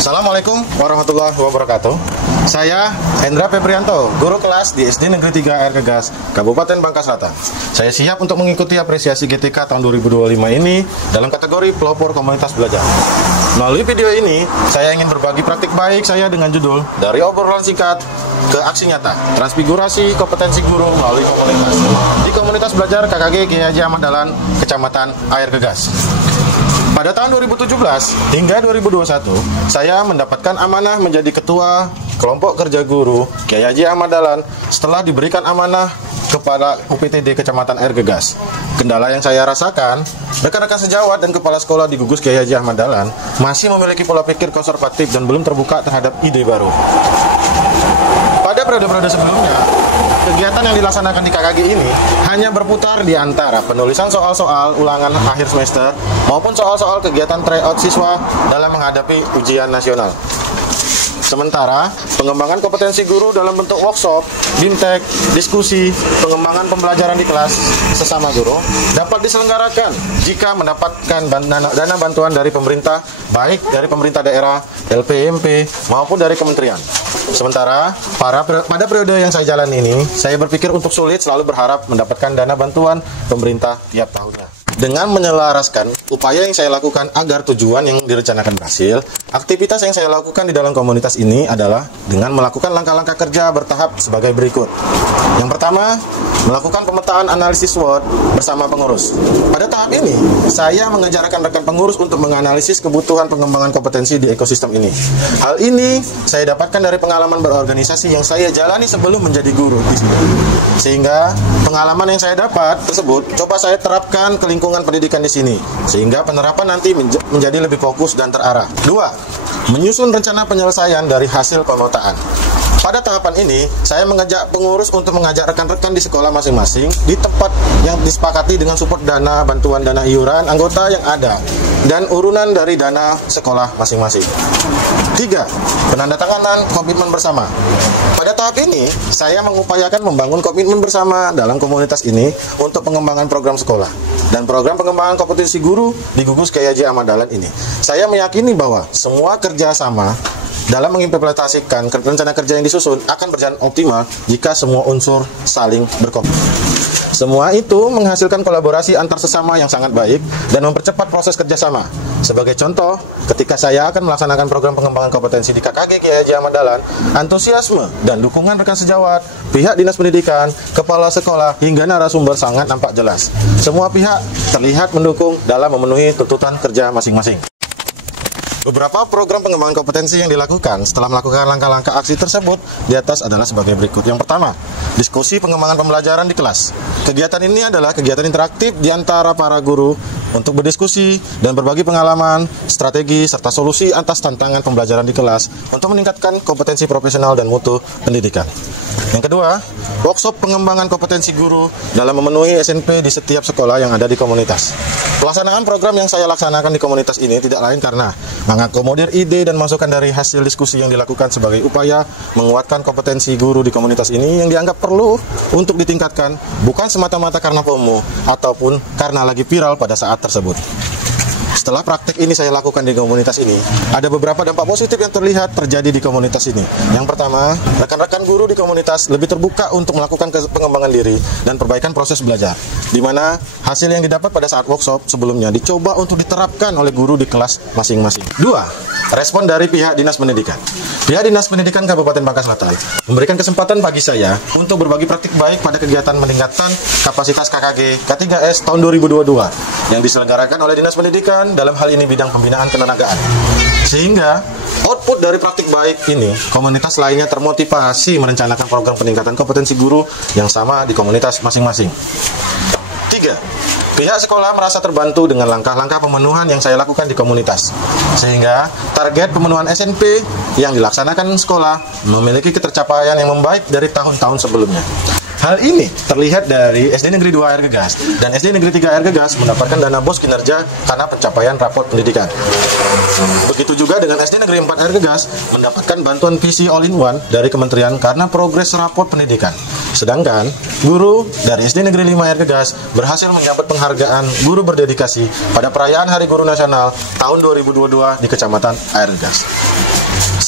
Assalamualaikum warahmatullahi wabarakatuh. Saya Hendra Febrianto, guru kelas di SD Negeri 3 Air Gegas, Kabupaten Bangka Selatan. Saya siap untuk mengikuti apresiasi GTK tahun 2025 ini dalam kategori pelopor komunitas belajar. Melalui video ini, saya ingin berbagi praktik baik saya dengan judul Dari Obrolan Singkat ke Aksi Nyata, Transfigurasi Kompetensi Guru melalui Komunitas. Di Komunitas Belajar KKG Kiai Haji Ahmad Dahlan, Kecamatan Air Gegas. Pada tahun 2017 hingga 2021, saya mendapatkan amanah menjadi ketua kelompok kerja guru Kiai Haji Ahmad Dahlan setelah diberikan amanah kepada UPTD Kecamatan Air Gegas. Kendala yang saya rasakan, rekan-rekan sejawat dan kepala sekolah di gugus Kiai Haji Ahmad Dahlan masih memiliki pola pikir konservatif dan belum terbuka terhadap ide baru. Pada periode-periode sebelumnya, kegiatan yang dilaksanakan di KKG ini hanya berputar di antara penulisan soal-soal ulangan akhir semester maupun soal-soal kegiatan tryout siswa dalam menghadapi ujian nasional. Sementara, pengembangan kompetensi guru dalam bentuk workshop, bimtek, diskusi, pengembangan pembelajaran di kelas sesama guru dapat diselenggarakan jika mendapatkan dana bantuan dari pemerintah, baik dari pemerintah daerah, LPMP, maupun dari kementerian. Sementara, pada periode yang saya jalani ini, saya berpikir untuk sulit selalu berharap mendapatkan dana bantuan pemerintah tiap tahunnya. Dengan menyelaraskan upaya yang saya lakukan agar tujuan yang direncanakan berhasil, aktivitas yang saya lakukan di dalam komunitas ini adalah dengan melakukan langkah-langkah kerja bertahap sebagai berikut. Yang pertama, melakukan pemetaan analisis SWOT bersama pengurus. Pada tahap ini, saya mengajarkan rekan pengurus untuk menganalisis kebutuhan pengembangan kompetensi di ekosistem ini. Hal ini saya dapatkan dari pengalaman berorganisasi yang saya jalani sebelum menjadi guru di sini. Sehingga pengalaman yang saya dapat tersebut coba saya terapkan ke lingkungan pendidikan di sini, sehingga penerapan nanti menjadi lebih fokus dan terarah. 2. Menyusun rencana penyelesaian dari hasil pemetaan. Pada tahapan ini, saya mengajak pengurus untuk mengajak rekan-rekan di sekolah masing-masing di tempat yang disepakati dengan support dana, bantuan dana iuran anggota yang ada, dan urunan dari dana sekolah masing-masing. 3. Penandatanganan komitmen bersama. Pada tahap ini, saya mengupayakan membangun komitmen bersama dalam komunitas ini untuk pengembangan program sekolah dan program pengembangan kompetensi guru di gugus Kiai Haji Ahmad Dahlan ini. Saya meyakini bahwa semua kerjasama dalam mengimplementasikan rencana kerja yang disusun akan berjalan optimal jika semua unsur saling berkomunikasi. Semua itu menghasilkan kolaborasi antar sesama yang sangat baik dan mempercepat proses kerjasama. Sebagai contoh, ketika saya akan melaksanakan program pengembangan kompetensi di KKG Kiai Haji Ahmad Dahlan, antusiasme dan dukungan rekan sejawat, pihak dinas pendidikan, kepala sekolah, hingga narasumber sangat nampak jelas. Semua pihak terlihat mendukung dalam memenuhi tuntutan kerja masing-masing. Beberapa program pengembangan kompetensi yang dilakukan setelah melakukan langkah-langkah aksi tersebut di atas adalah sebagai berikut. Yang pertama, diskusi pengembangan pembelajaran di kelas. Kegiatan ini adalah kegiatan interaktif di antara para guru untuk berdiskusi dan berbagi pengalaman, strategi, serta solusi atas tantangan pembelajaran di kelas untuk meningkatkan kompetensi profesional dan mutu pendidikan. Yang kedua, workshop pengembangan kompetensi guru dalam memenuhi SNP di setiap sekolah yang ada di komunitas. Pelaksanaan program yang saya laksanakan di komunitas ini tidak lain karena mengakomodir ide dan masukan dari hasil diskusi yang dilakukan sebagai upaya menguatkan kompetensi guru di komunitas ini yang dianggap perlu untuk ditingkatkan, bukan semata-mata karena FOMO ataupun karena lagi viral pada saat tersebut. Setelah praktek ini saya lakukan di komunitas ini, ada beberapa dampak positif yang terlihat terjadi di komunitas ini. Yang pertama, rekan-rekan guru di komunitas lebih terbuka untuk melakukan pengembangan diri dan perbaikan proses belajar, di mana hasil yang didapat pada saat workshop sebelumnya dicoba untuk diterapkan oleh guru di kelas masing-masing. 2. Respon dari pihak dinas pendidikan. Pihak dinas pendidikan Kabupaten Bangka Selatan memberikan kesempatan bagi saya untuk berbagi praktik baik pada kegiatan meningkatkan kapasitas KKG K3S tahun 2022 yang diselenggarakan oleh dinas pendidikan dalam hal ini bidang pembinaan ketenagaan. Sehingga output dari praktik baik ini, komunitas lainnya termotivasi merencanakan program peningkatan kompetensi guru yang sama di komunitas masing-masing. 3. Pihak sekolah merasa terbantu dengan langkah-langkah pemenuhan yang saya lakukan di komunitas. Sehingga target pemenuhan SNP yang dilaksanakan sekolah memiliki ketercapaian yang membaik dari tahun-tahun sebelumnya. Hal ini terlihat dari SD Negeri 2 Air Gegas dan SD Negeri 3 Air Gegas mendapatkan dana BOS kinerja karena pencapaian raport pendidikan. Begitu juga dengan SD Negeri 4 Air Gegas mendapatkan bantuan PC All-in-One dari Kementerian karena progres raport pendidikan. Sedangkan guru dari SD Negeri 5 Air Gegas berhasil menyambut penghargaan guru berdedikasi pada perayaan Hari Guru Nasional tahun 2022 di Kecamatan Air Gegas.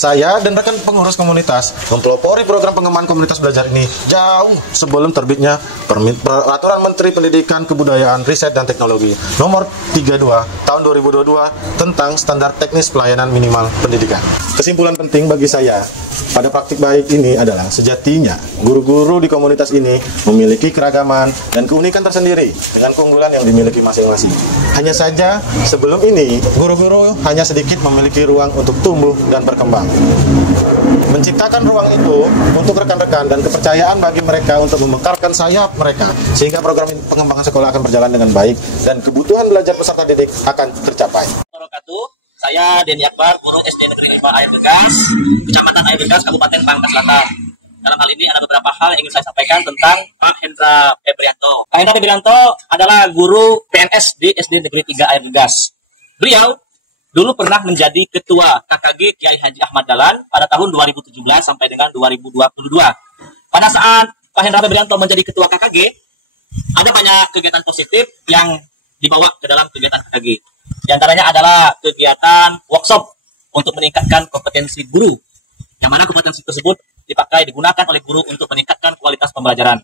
Saya dan rekan pengurus komunitas mempelopori program pengembangan komunitas belajar ini jauh sebelum terbitnya Peraturan Menteri Pendidikan, Kebudayaan, Riset, dan Teknologi Nomor 32 Tahun 2022 tentang Standar Teknis Pelayanan Minimal Pendidikan. Kesimpulan penting bagi saya pada praktik baik ini adalah sejatinya guru-guru di komunitas ini memiliki keragaman dan keunikan tersendiri dengan keunggulan yang dimiliki masing-masing. Hanya saja sebelum ini guru-guru hanya sedikit memiliki ruang untuk tumbuh dan berkembang. Menciptakan ruang itu untuk rekan-rekan dan kepercayaan bagi mereka untuk memekarkan sayap mereka sehingga program pengembangan sekolah akan berjalan dengan baik dan kebutuhan belajar peserta didik akan tercapai. Saya Denny Akbar, guru SD Negeri 5 Air Begas, Kecamatan Air Begas, Kabupaten Bangka Selatan. Dalam hal ini ada beberapa hal yang ingin saya sampaikan tentang Pak Hendra Febrianto. Pak Hendra Febrianto adalah guru PNS di SD Negeri 3 Air Begas. Beliau dulu pernah menjadi Ketua KKG Kiai Haji Ahmad Dahlan pada tahun 2017 sampai dengan 2022. Pada saat Pak Hendra Febrianto menjadi Ketua KKG, ada banyak kegiatan positif yang dibawa ke dalam kegiatan KKG. Di antaranya adalah kegiatan workshop untuk meningkatkan kompetensi guru, yang mana kompetensi tersebut digunakan oleh guru untuk meningkatkan kualitas pembelajaran.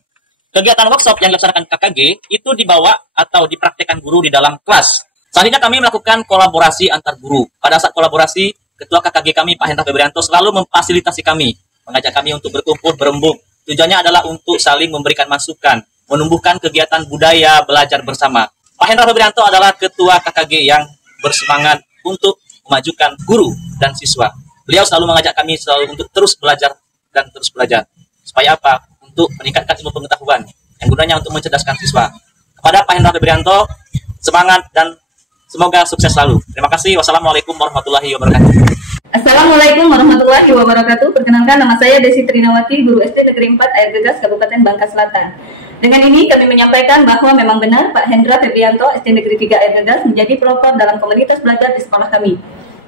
Kegiatan workshop yang dilaksanakan KKG itu dibawa atau dipraktikkan guru di dalam kelas. Selanjutnya kami melakukan kolaborasi antar guru. Pada saat kolaborasi, Ketua KKG kami, Pak Hendra Febrianto, selalu memfasilitasi kami, mengajak kami untuk berkumpul, berembuk. Tujuannya adalah untuk saling memberikan masukan, menumbuhkan kegiatan budaya belajar bersama. Pak Hendra Febrianto adalah Ketua KKG yang bersemangat untuk memajukan guru dan siswa. Beliau selalu mengajak kami untuk terus belajar dan terus belajar. Supaya apa? Untuk meningkatkan ilmu pengetahuan yang gunanya untuk mencerdaskan siswa. Kepada Pak Hendra Febrianto, semangat dan semoga sukses selalu. Terima kasih. Wassalamualaikum warahmatullahi wabarakatuh. Assalamualaikum warahmatullahi wabarakatuh. Perkenalkan, nama saya Desi Trinawati, guru SD Negeri 4 Air Begas, Kabupaten Bangka Selatan. Dengan ini kami menyampaikan bahwa memang benar Pak Hendra Febrianto SD Negeri 3 Air Begas menjadi pelopor dalam komunitas belajar di sekolah kami.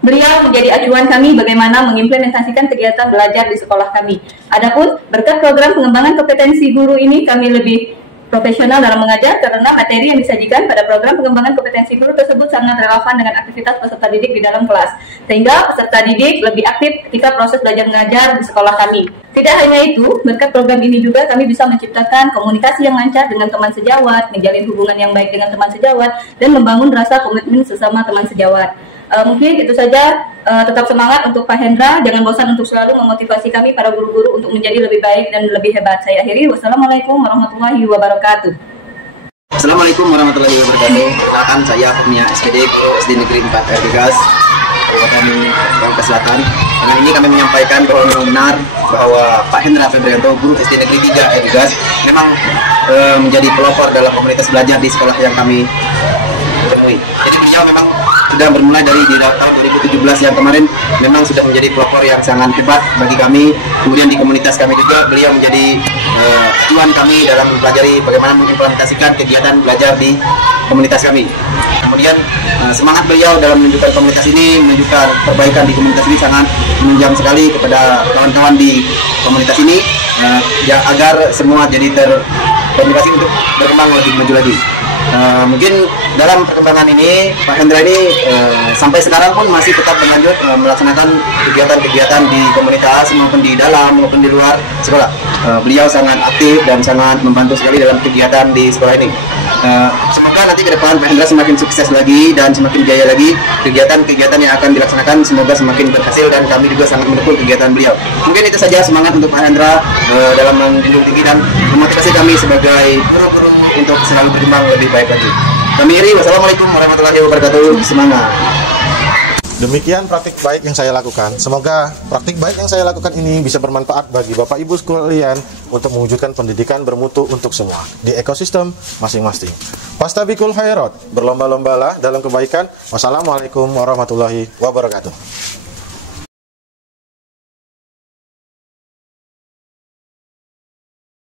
Beliau menjadi acuan kami bagaimana mengimplementasikan kegiatan belajar di sekolah kami. Adapun berkat program pengembangan kompetensi guru ini kami lebih profesional dalam mengajar karena materi yang disajikan pada program pengembangan kompetensi guru tersebut sangat relevan dengan aktivitas peserta didik di dalam kelas, sehingga peserta didik lebih aktif ketika proses belajar mengajar di sekolah kami. Tidak hanya itu, berkat program ini juga kami bisa menciptakan komunikasi yang lancar dengan teman sejawat, menjalin hubungan yang baik dengan teman sejawat, dan membangun rasa komitmen sesama teman sejawat. Mungkin itu saja. Tetap semangat untuk Pak Hendra, jangan bosan untuk selalu memotivasi kami para guru-guru untuk menjadi lebih baik dan lebih hebat. Saya akhiri, wassalamualaikum warahmatullahi wabarakatuh. Assalamualaikum warahmatullahi wabarakatuh. Perkenalkan, saya Humia SPD, guru SD Negeri 4 Air Begas, Kabupaten Bangka Selatan. Dengan ini kami menyampaikan bahwa memang benar bahwa Pak Hendra Febrianto, guru SD Negeri 3 Air Begas, memang menjadi pelopor dalam komunitas belajar di sekolah yang kami temui. Jadi beliau memang sudah bermulai dari di tahun 2017 yang kemarin memang sudah menjadi pelopor yang sangat hebat bagi kami. Kemudian di komunitas kami juga beliau menjadi acuan kami dalam mempelajari bagaimana mengimplementasikan kegiatan belajar di komunitas kami. Kemudian semangat beliau dalam menunjukkan komunitas ini, menunjukkan perbaikan di komunitas ini sangat menunjang sekali kepada kawan-kawan di komunitas ini agar semua jadi termotivasi untuk berkembang lebih maju lagi. Mungkin dalam perkembangan ini Pak Hendra ini sampai sekarang pun masih tetap berlanjut melaksanakan kegiatan-kegiatan di komunitas maupun di dalam maupun di luar sekolah. Beliau sangat aktif dan sangat membantu sekali dalam kegiatan di sekolah ini. Semoga nanti ke depan Pak Hendra semakin sukses lagi dan semakin jaya lagi kegiatan-kegiatan yang akan dilaksanakan, semoga semakin berhasil dan kami juga sangat mendukung kegiatan beliau. Mungkin itu saja, semangat untuk Pak Hendra dalam menjunjung tinggi dan memotivasi kami sebagai guru-guru untuk selalu berkembang lebih baik lagi. Kami iri, wassalamualaikum warahmatullahi wabarakatuh. Semangat. Demikian praktik baik yang saya lakukan. Semoga praktik baik yang saya lakukan ini bisa bermanfaat bagi Bapak Ibu sekalian untuk mewujudkan pendidikan bermutu untuk semua di ekosistem masing-masing. Fastabikul khairat, berlomba-lombalah dalam kebaikan. Wassalamualaikum warahmatullahi wabarakatuh.